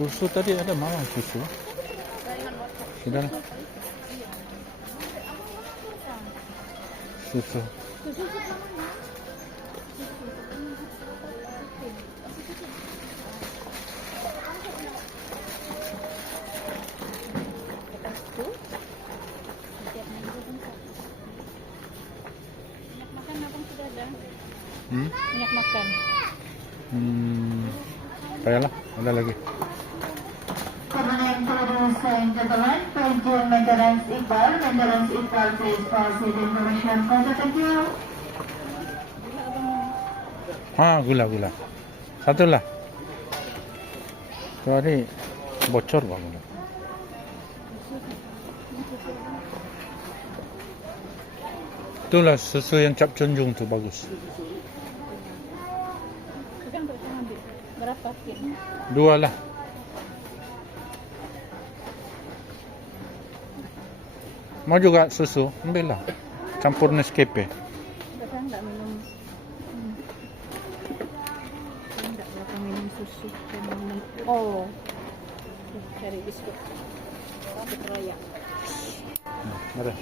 Susu tadi ada mana susu? Sudah lah. Susu. Minyak makan. Payahlah, ada lagi. Kemudian ladies and gentlemen, pensiun maintenance Iqbal, please proceed information counter. Thank you. Gula. Satu lah. Tu hari bocor bang. Itulah susu yang Cap Junjung tu bagus. Berapa? 2 lah. Mau juga susu? Ambil lah. Campur Nescafe. Kadang enggak minum. Enggak berapa minum susu. Minum. Oh. Cari biskut. Sampai raya. Ada.